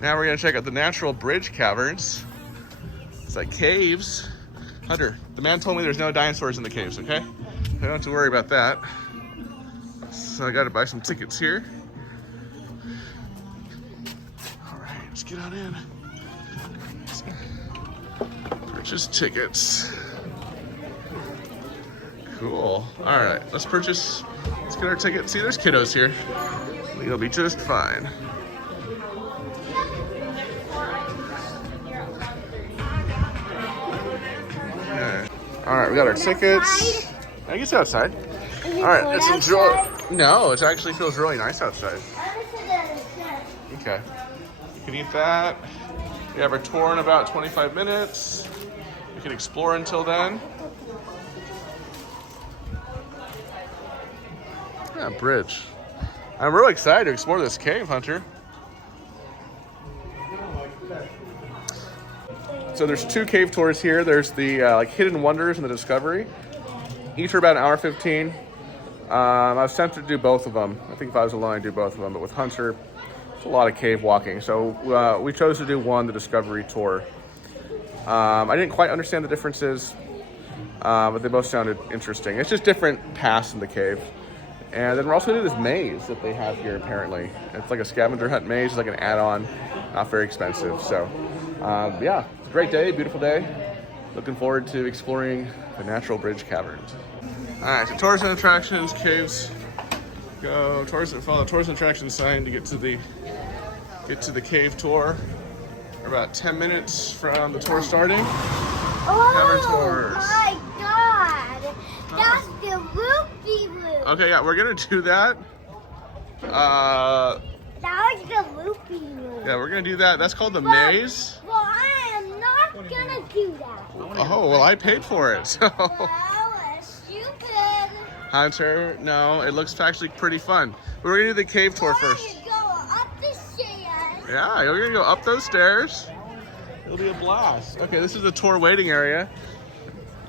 Now we're gonna check out the natural bridge caverns. It's like caves. Hunter, the man told me there's no dinosaurs in the caves, okay? I don't have to worry about that. So I gotta buy some tickets here. All right, let's get on in. Purchase tickets. Cool. All right, let's get our ticket. See, there's kiddos here. It'll be just fine. Okay. All right, we got our tickets. I guess outside. All right, let's enjoy. No, it actually feels really nice outside. Okay, you can eat that. We have our tour in about 25 minutes. We can explore until then. Yeah, bridge. I'm really excited to explore this cave, Hunter. So there's 2 cave tours here. There's the like Hidden Wonders and the Discovery. Each are about an hour 15. I was tempted to do both of them. I think if I was alone, I'd do both of them. But with Hunter, it's a lot of cave walking. So we chose to do one, the Discovery tour. I didn't quite understand the differences, but they both sounded interesting. It's just different paths in the cave. And then we're also going to do this maze that they have here, apparently. It's like a scavenger hunt maze. It's like an add-on, not very expensive. So, yeah, it's a great day, beautiful day. Looking forward to exploring the natural bridge caverns. All right, so tours and attractions, caves. Go follow the tours and attractions sign to get to the cave tour. We're about 10 minutes from the tour starting. Cavern tours. My God, that's the loopy-loop. Okay, yeah, we're gonna do that. That was the loopy-loop. Yeah, we're gonna do that. That's called the maze. Well, I am not gonna do that. Oh, well, I paid for it, so. Well, it's stupid. Hunter, no, it looks actually pretty fun. We're gonna do the cave tour first. I'm gonna go up the stairs. Yeah, you're gonna go up those stairs. It'll be a blast. Okay, this is the tour waiting area.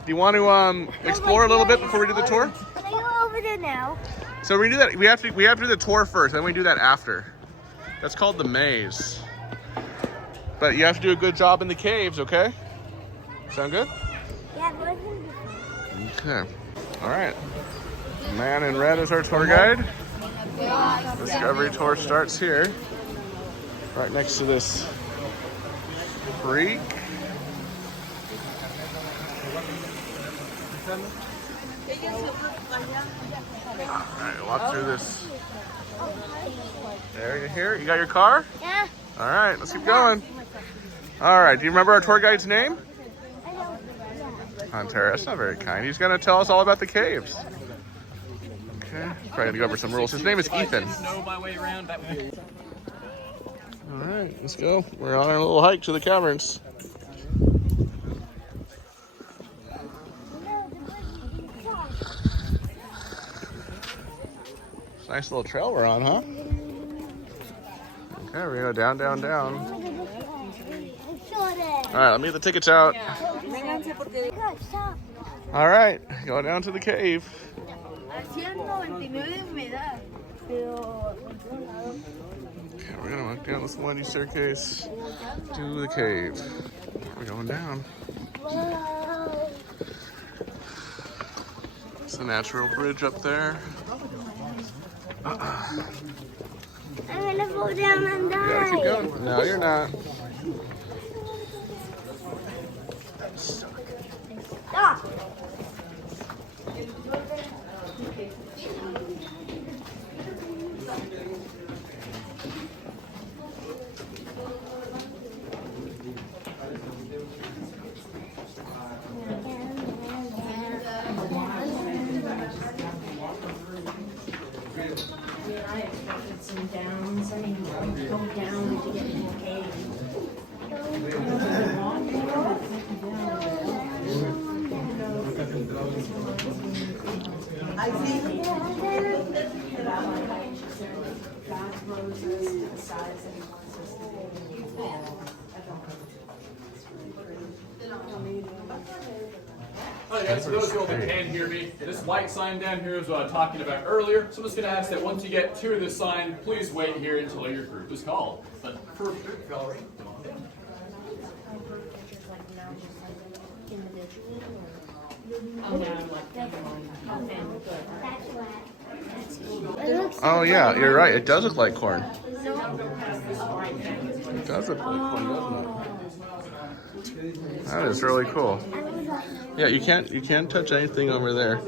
Do you want to explore a little bit before we do the tour? Can I go over there now? So we do that. We have to do the tour first, then we do that after. That's called the maze. But you have to do a good job in the caves, okay? Sound good? Yeah, it wasn't. Okay. All right. Man in red is our tour guide. Discovery tour starts here, right next to this creek. Alright, walk through this. There, you here? You got your car? Yeah. Alright, let's keep going. Alright, do you remember our tour guide's name? Hunter, that's not very kind. He's going to tell us all about the caves. Okay, probably going to go over some rules. His name is Ethan. Alright, let's go. We're on our little hike to the caverns. Nice little trail we're on, huh? Okay, we're gonna go down, down, down. All right, let me get the tickets out. All right, go down to the cave. Okay, we're gonna walk down this windy staircase to the cave. We're going down. It's a natural bridge up there. I'm gonna fall down and die. Yeah, keep going. No, you're not. Stop. Some downs, I mean, go down to get in the cave. I think God's roses to the size that he wants us to be. Hi guys, for those of you that can hear me, this white sign down here is what I was talking about earlier. So I'm just going to ask that once you get to this sign, please wait here until your group is called. But Valerie. Oh yeah, you're right. It does look like corn. It does look like corn, doesn't it? That is really cool. Yeah, you can't touch anything over there.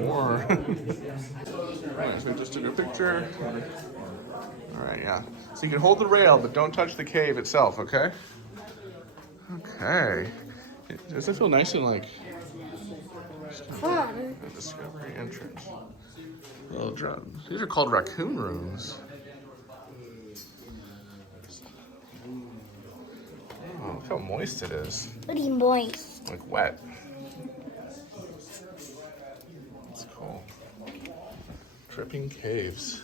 Or right, so we just took a picture. All right, yeah. So you can hold the rail, but don't touch the cave itself, okay? Okay. Does it feel nice and like Fun. a discovery entrance? Little drums. These are called raccoon rooms. Oh, look how moist it is. Pretty moist. Like wet. That's cool. Tripping caves.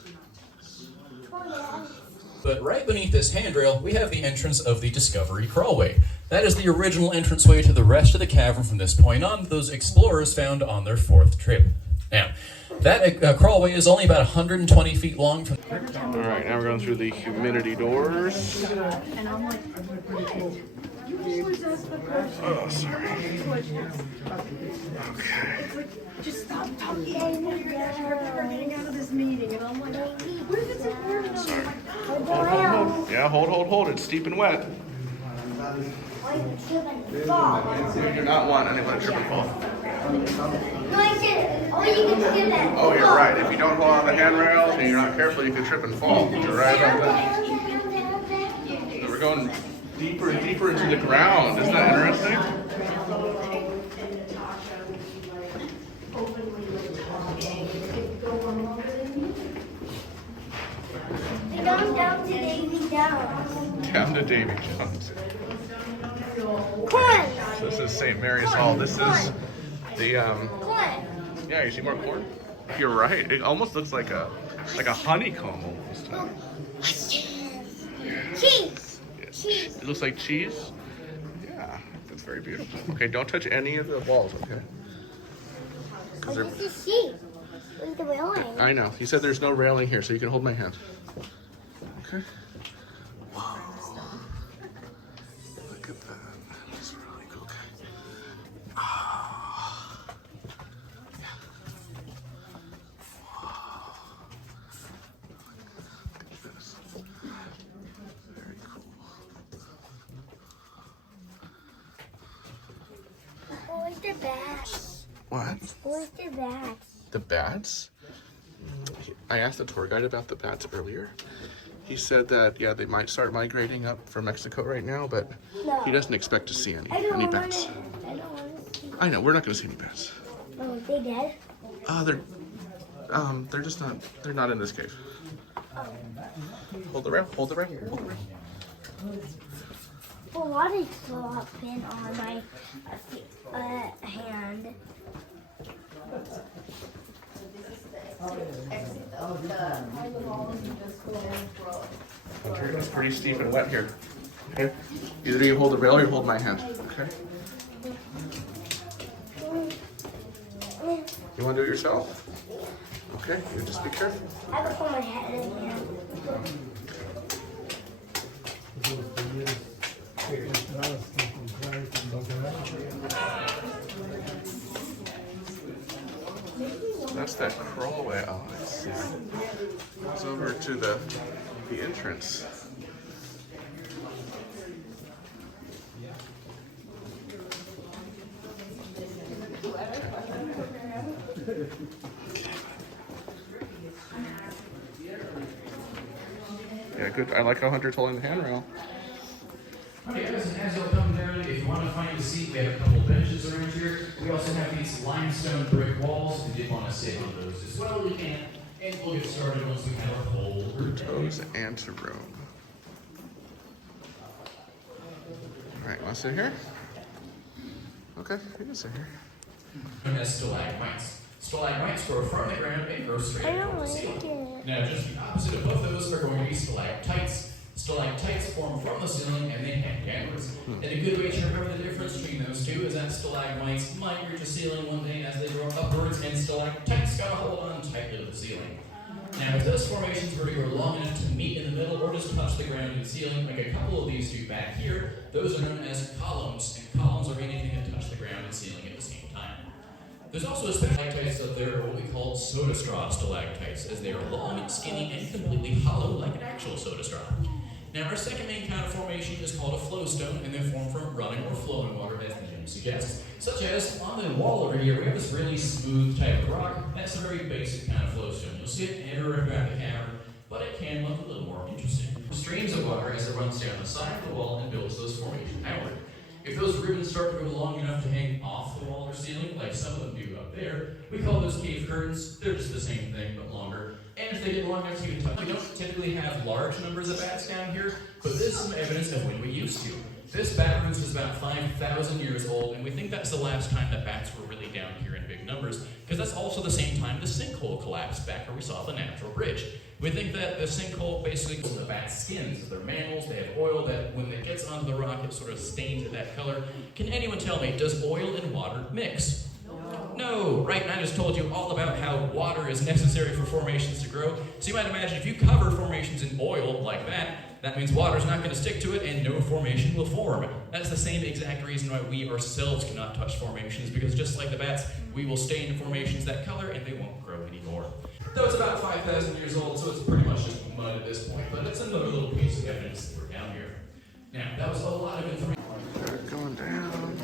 But right beneath this handrail, we have the entrance of the Discovery Crawlway. That is the original entranceway to the rest of the cavern from this point on, those explorers found on their 4th trip. Now, that crawlway is only about 120 feet long. From All right, now we're going through the humidity doors. Oh, sorry. Okay. Just stop talking. We're getting out of this meeting, and I'm like, what is it? Sorry. Hold. Yeah, hold. It's steep and wet. You do not want anyone to trip and fall. No, I said, oh, you can skip it. Oh, you're right. If you don't hold on the handrails and you're not careful, you can trip and fall. You're right about that. So we're going deeper and deeper into the ground. Isn't that interesting? We're going down to Davy Jones. Down to Davy Jones. Corn. So this is St. Mary's Hall. This is the Corn. yeah, you see more corn? You're right. It almost looks like a honeycomb almost. Cheese. It looks like cheese. Yeah, that's very beautiful. Okay, don't touch any of the walls, okay? Oh, this is sheep. With the railing. I know. You said there's no railing here, so you can hold my hand. Okay. Whoa. Look at that. That's really cool. Okay. Oh. Yeah. Whoa. Look at this. Very cool. Where's the bats? What? Where's the bats? The bats? I asked the tour guide about the bats earlier. He said that, yeah, they might start migrating up from Mexico right now, but No. he doesn't expect to see any I don't want bats. to. I don't want to see. I know, we're not going to see any bats. Oh, they dead? They're just not, they're not in this cave. Hold the rail, hold the rail, hold the rail. Well, what is flopping on my hand? It's pretty steep and wet here. Okay? Either you hold the rail or you hold my hand. Okay? You want to do it yourself? Okay, you just be careful. I have to put my head in here. That's that crawlway. Oh, I see. It's over to the entrance. Yeah, good. I like how Hunter's holding the handrail. Okay, guys, and as you'll come down, if you want to find a seat, we have a couple benches around here. We also have these limestone brick walls. If you did want to sit on those as well, you can. And we'll get started once we have our whole Toes anteroom. All right, want to sit here? Okay, you can sit here. known as stalagmites. Stalagmites grow from the ground and grow straight I from don't the like ceiling. it. Now, just the opposite of both those are going to be stalactites. Stalactites form from the ceiling and they hang downwards. And a good way to remember the difference between those two is that stalagmites might reach the ceiling one day as they grow upwards, and stalactites gotta hold on tightly to the ceiling. Now, if those formations were to grow long enough to meet in the middle or to just touch the ground and ceiling, like a couple of these two back here, those are known as columns, and columns are anything that touch the ground and ceiling at the same time. There's also a stalactites up there, what we call soda straw stalactites, as they are long, skinny, and completely hollow like an actual soda straw. Now, our second main kind of formation is called a flowstone, and they're formed from running or flowing water, as the name suggests. Such as, on the wall over here, we have this really smooth type of rock. That's a very basic kind of flowstone. You'll see it everywhere throughout the cavern, but it can look a little more interesting. Streams of water as it runs down the side of the wall and builds those formations outward. If those ribbons start to go long enough to hang off the wall or ceiling, like some of them do up there, we call those cave curtains. They're just the same thing, but longer. And if they get long enough to even touch, we don't typically have large numbers of bats down here, but this is some evidence of when we used to. This bat roost is about 5,000 years old, and we think that's the last time that bats were really down here in big numbers, because that's also the same time the sinkhole collapsed back where we saw the natural bridge. We think that the sinkhole basically goes to the bat's skins. They're mammals, they have oil that when it gets onto the rock, it sort of stains it that color. Can anyone tell me, does oil and water mix? No, right? And I just told you all about how water is necessary for formations to grow. So you might imagine if you cover formations in oil like that, that means water's not going to stick to it and no formation will form. That's the same exact reason why we ourselves cannot touch formations, because just like the bats, we will stain formations that color and they won't grow anymore. Though it's about 5,000 years old, so it's pretty much just mud at this point, but it's another little piece of evidence that we're down here. Now, that was a lot of information. Going down.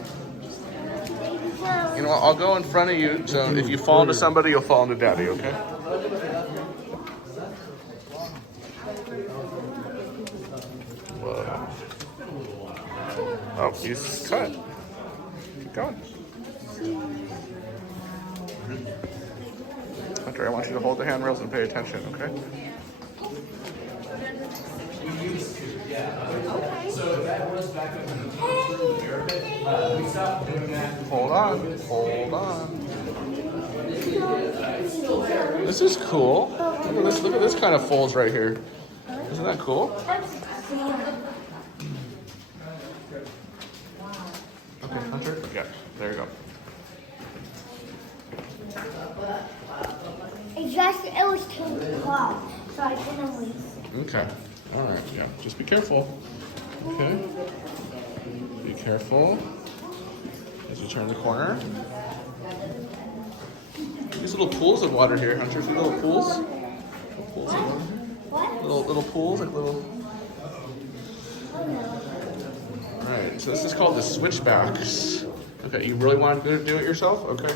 You know what, I'll go in front of you, so if you fall into somebody, you'll fall into Daddy, okay? Whoa. Oh, he's cut. Keep going. Hunter, I want you to hold the handrails and pay attention, okay? So that was back up in the Arabic. We stopped doing that. Hold on, hold on. This is cool. Look at this kind of folds right here. Isn't that cool? Okay, Hunter? Yeah, there you go. It was too close, so I couldn't leave. Okay. All right. Yeah. Just be careful. Okay. Be careful as you turn the corner. These little pools of water here, Hunter. See little pools? Little pools of water. What? Little pools, like little. Oh no. All right. So this is called the switchbacks. Okay. You really want to do it yourself? Okay.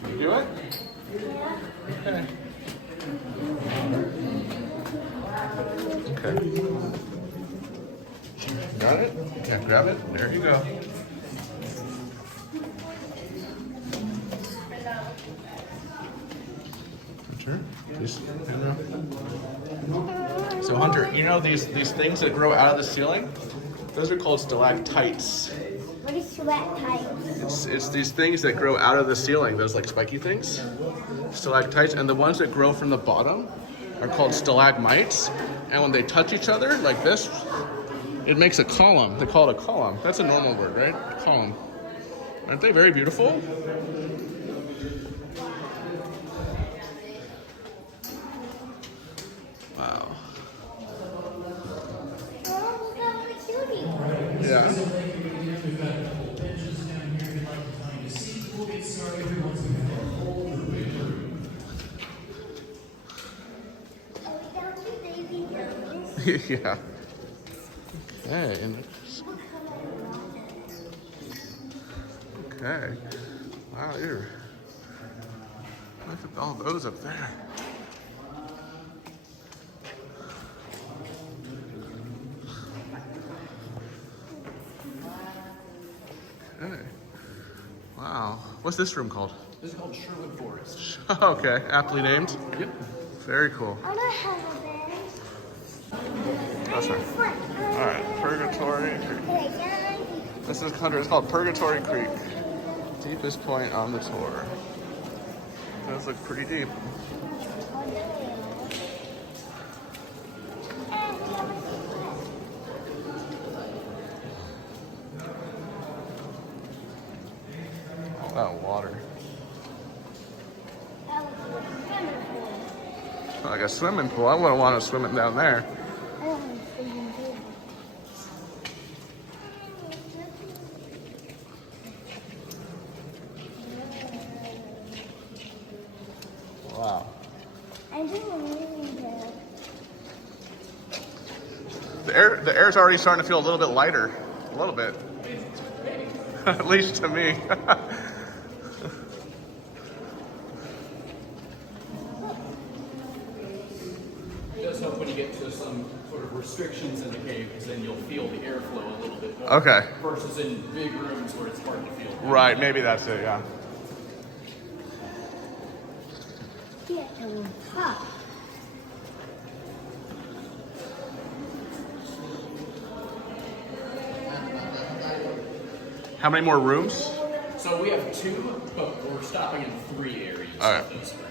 Can you do it? Okay. Okay. Got it? Yeah, grab it. There you go. Hunter, please hand around. So Hunter, you know these things that grow out of the ceiling? Those are called stalactites. What is stalactites? It's these things that grow out of the ceiling, those like spiky things, stalactites, and the ones that grow from the bottom are called stalagmites. And when they touch each other like this, it makes a column. They call it a column. That's a normal word, right? A column. Aren't they very beautiful? Wow. Oh, look at my cutie. Yeah. We've got a couple benches down here if you'd like to find a seat. We'll get started once we have a whole group in the room. Are we down to baby girls? Yeah. Okay. Okay. Wow, you're. Look at all those up there. Okay. Wow. What's this room called? This is called Sherwood Forest. Okay. Aptly named. Yep. Very cool. I don't have a bed. That's right. All right. Purgatory Creek. This is Hunter. It's called Purgatory Creek. Deepest point on the tour. It does look pretty deep. Oh, water. That was a swimming pool. Like a swimming pool. I wouldn't want to swim it down there. I don't want a swimming pool. Wow. I do a moving there. The air's already starting to feel a little bit lighter. A little bit. At least to me. It does help when you get to some sort of restrictions in the cave, because then you'll feel the airflow a little bit more. Okay. Versus in big rooms where it's hard to feel. Right, maybe that's it, yeah. Get to the top. How many more rooms? So we have 2, but we're stopping in 3 areas All right. of those rooms.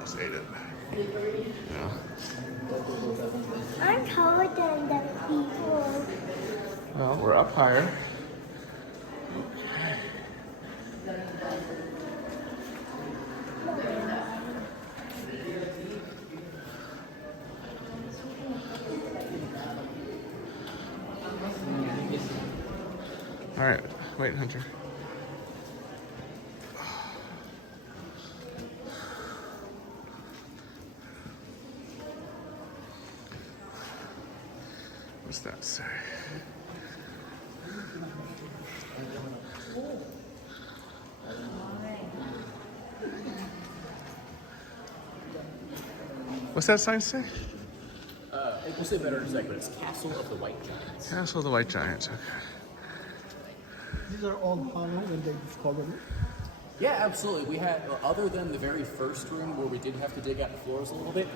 That's ate it. Yeah. I'm taller than the people. Well, we're up higher. All right, wait, Hunter. What's that say? What's that sign say? We'll say better in a second, but it's Castle of the White Giants. Castle of the White Giants. Okay. These are all hollow when they discovered it. Yeah, absolutely. We had, other than the very first room where we did have to dig out the floors a little bit,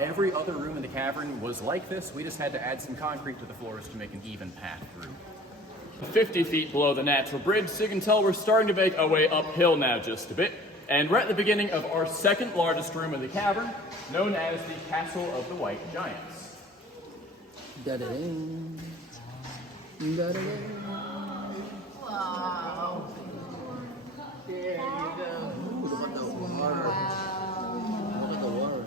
every other room in the cavern was like this. We just had to add some concrete to the floors to make an even path through. 50 feet below the natural bridge, so you can tell we're starting to make our way uphill now just a bit. And we're at the beginning of our second largest room in the cavern, known as the Castle of the White Giants. Da-da-ding. Da-da-ding. Wow. There you go. Ooh, look at the water. Look at the water.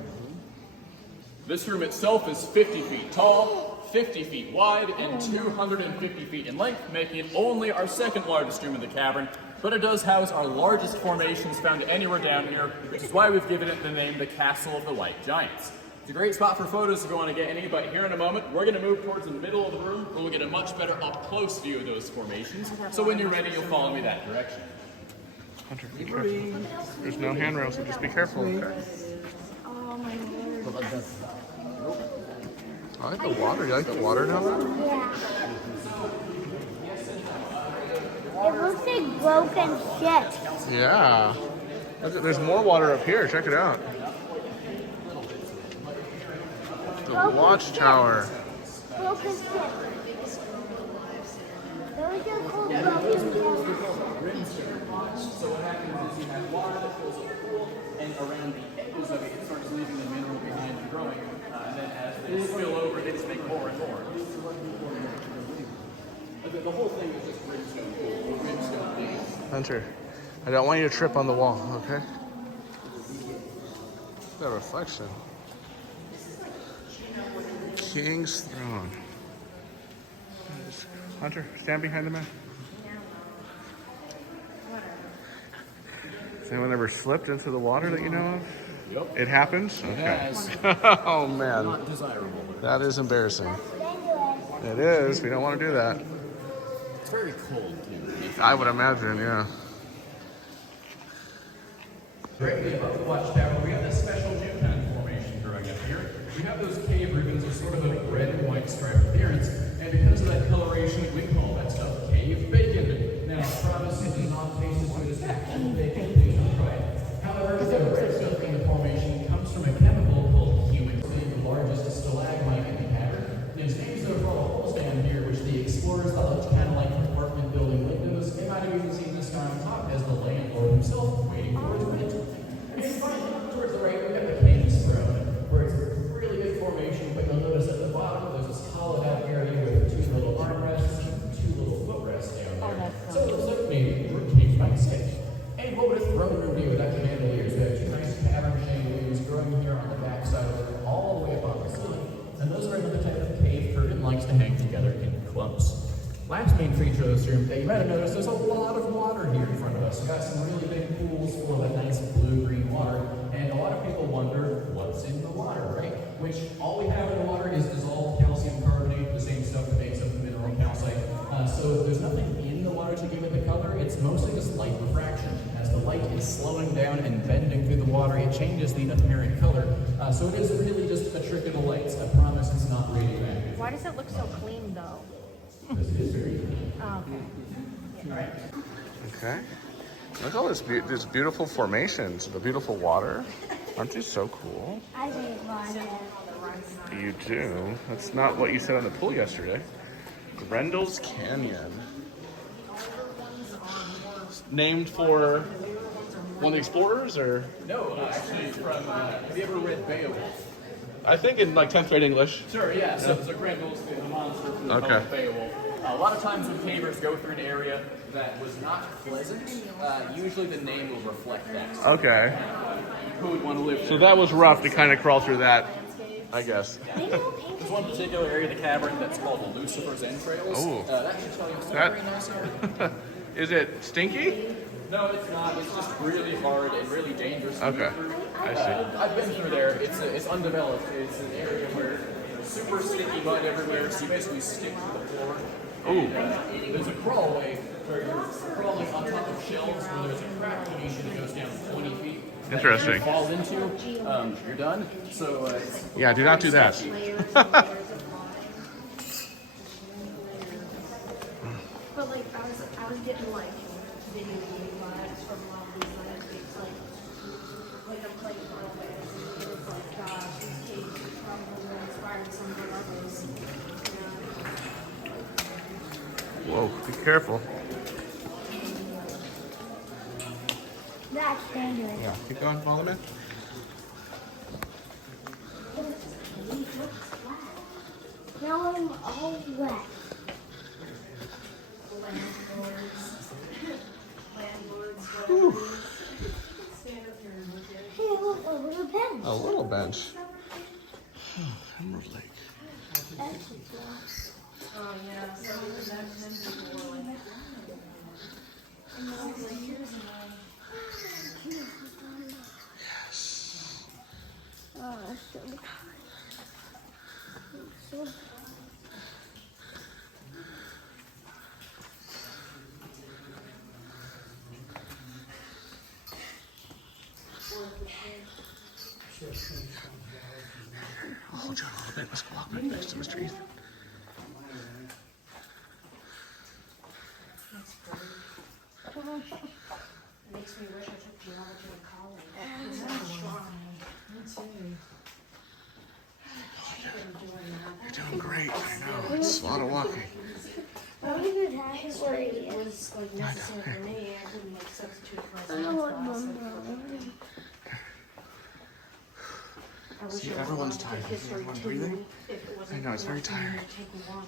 This room itself is 50 feet tall, 50 feet wide, and 250 feet in length, making it only our second largest room in the cavern, but it does house our largest formations found anywhere down here, which is why we've given it the name the Castle of the White Giants. It's a great spot for photos if you want to get any, but here in a moment, we're going to move towards the middle of the room where we'll get a much better up-close view of those formations. So when you're ready, you'll follow me that direction. Hunter, be careful. There's no handrails, so just be careful, okay? Oh my lord. I like the water. You like the water down there? Yeah. It looks like broken shit. Yeah. There's more water up here. Check it out. The watchtower. Broken shit. Those are called broken shit. So what happens is you have water that fills up the pool, and around the edges of it, it starts leaving the mineral behind and growing. And then as they spill over, they just make more and more. The whole thing is just brimstone pool, brimstone thing. Hunter, I don't want you to trip on the wall, okay? That reflection. King's throne. Hunter, stand behind the man. Has anyone ever slipped into the water that you know of? Yep. It happens? Okay. Yes. Oh man, Not desirable. that is embarrassing. It is. We don't want to do that. It's very cold too. I would imagine, yeah. Directly above the watchtower, we have this special gym pen formation growing up here. We have those cave ribbons with sort of a red and white striped appearance, and because of that coloration, we call that stuff cave bacon. Now, promise it does not taste as good as actual bacon, please don't try it. However, the red stuff in the formation comes from a chemical called humic, the largest stalagmite in the cavern. There's names that are all holes down here, which the explorers thought looked kind of like apartment building windows. They might have even seen this guy on top as the landlord himself waiting for his rent. And finally, towards the right, we have the king's throne, where it's main feature of this room, you might have noticed there's a lot of water here in front of us. We've got some really big pools full of that nice blue-green water, and a lot of people wonder what's in the water, right? Which all we have in the water is dissolved calcium carbonate, the same stuff that makes up the mineral calcite. So there's nothing in the water to give it the color. It's mostly just light refraction. As the light is slowing down and bending through the water, it changes the apparent color. So it is really just a trick of the lights. I promise it's not radioactive. Why does it look so clean though? Because it is very clean. Oh, okay. All right. Okay. Look at all these beautiful formations, the beautiful water. Aren't these so cool? I didn't want it. You do. That's not what you said on the pool yesterday. Grendel's Canyon. Named for one of the explorers, or? No, actually from, have you ever read Beowulf? I think in like 10th grade English. Sure, yeah. So Grendel's the monster from the poem Beowulf. A lot of times when cavers go through an area that was not pleasant, usually the name will reflect that. Okay. Who would want to live there? So that was rough to kind of crawl through that, I guess. There's one particular area of the cavern that's called the Lucifer's Entrails. Ooh. That should tell you it's not That- a very nice area. Is it stinky? No, it's not. It's just really hard and really dangerous. to Okay. move through. I see. I've been through there. It's undeveloped. It's an area where there's super sticky mud everywhere, so you basically stick to the floor. Ooh. There's a crawlway where you're crawling on top of shelves where there's a crack beneath you that goes down 20 feet. Interesting. If you fall into, you're done. So it's Yeah, do not do that. But like I was getting like video game vibes from a lot of these landscapes, like I'm playing far away. It's like gosh, these caves probably were inspired some of others. Whoa, be careful. That's dangerous. Yeah, keep going, follow me. Now I'm all wet. Hey, look, a little pen. A little bench. Emerald Lake. That's a glass. Oh yeah, so that's before like Oh, so so I'll hold you a little bit. Let's go walk right next to Mr. Ethan. makes me wish I took geology in college. You're doing great. I know. It's a lot of walking. what is it actually? It was like necessary for me. I couldn't like substitute for I my don't science want class. mum. I wish See, I was everyone's allowed to tired. take history Everyone's too, breathing. if it wasn't I know, it's very enough for me tired. to take one.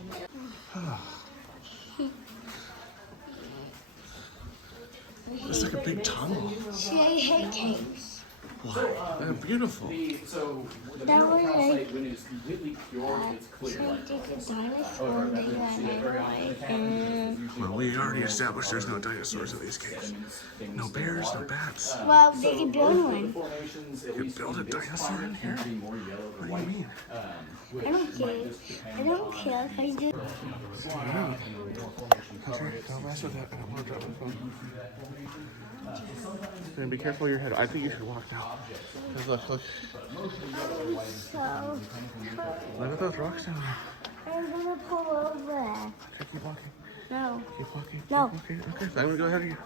It's like a big tunnel. See, I hate caves. Why? They're beautiful. So the That mineral was calcite, when it's completely pure, it's clear. I Like take a dinosaur and they got and Well, we already established there's no dinosaurs in these caves. No bears, no bats. well, they could build one. Formations, at You least build a in this dinosaur in climate, here? tend to be more yellow than What do you white, mean? I don't care. I don't care if I do. Don't mess with that. I don't want to drop my phone. Then be careful of your head. I think you should walk now. Look, look. So, Look at those rocks down there. I'm gonna pull over. Okay, keep walking. No. Keep walking. Keep No. walking. Okay, so I'm gonna go ahead of you.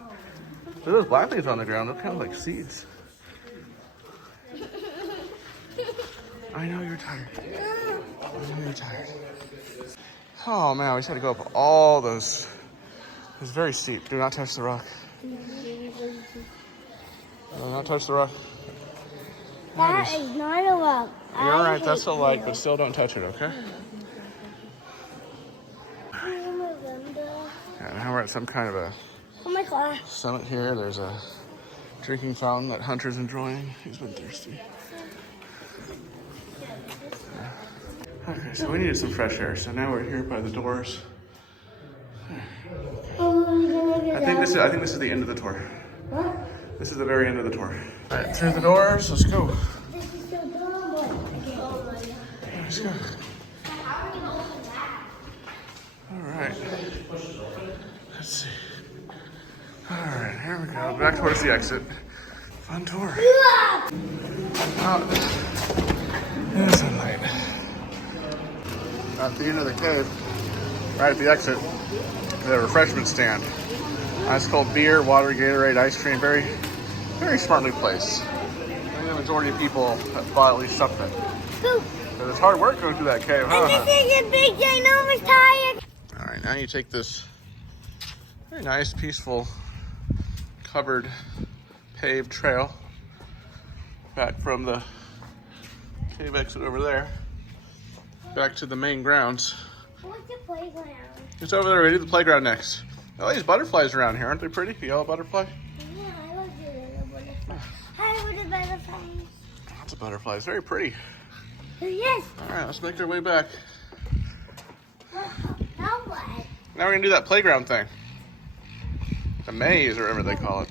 Look at those black things on the ground. They're kind of like seeds. I know you're tired. I know you're tired. Oh man, we just had to go up all those. It's very steep. Do not touch the rock. Do not touch the rock. That is not a rock. You're alright, that's a light, but still don't touch it, okay? Yeah, now we're at some kind of a Oh my god. summit here. There's a drinking fountain that Hunter's enjoying. He's been thirsty. Okay, so we needed some fresh air. So now we're here by the doors. I think this is the end of the tour. This is the very end of the tour. All right, through the doors. Let's go. This is so dumb. Let's go. All right. Let's see. All right, here we go. Back towards the exit. Fun tour. Out in the sunlight. At the end of the cave, right at the exit, the refreshment stand. It's called beer, water, Gatorade, ice cream. Very, very smartly placed. I think the majority of people have bought at least something. Because it's hard work going through that cave, huh? And this is a big ginormous tire. All right, now you take this very nice, peaceful, covered, paved trail back from the cave exit over there, back to the main grounds. What's the playground? It's over there. We do the playground next. Oh, these butterflies around here, aren't they pretty? The yellow butterfly. Yeah, I love the little butterfly. Hi, with the butterflies. Lots of butterflies. Very pretty. Yes. All right, let's make our way back. Now what? Now we're gonna do that playground thing. The maze, or whatever they call it.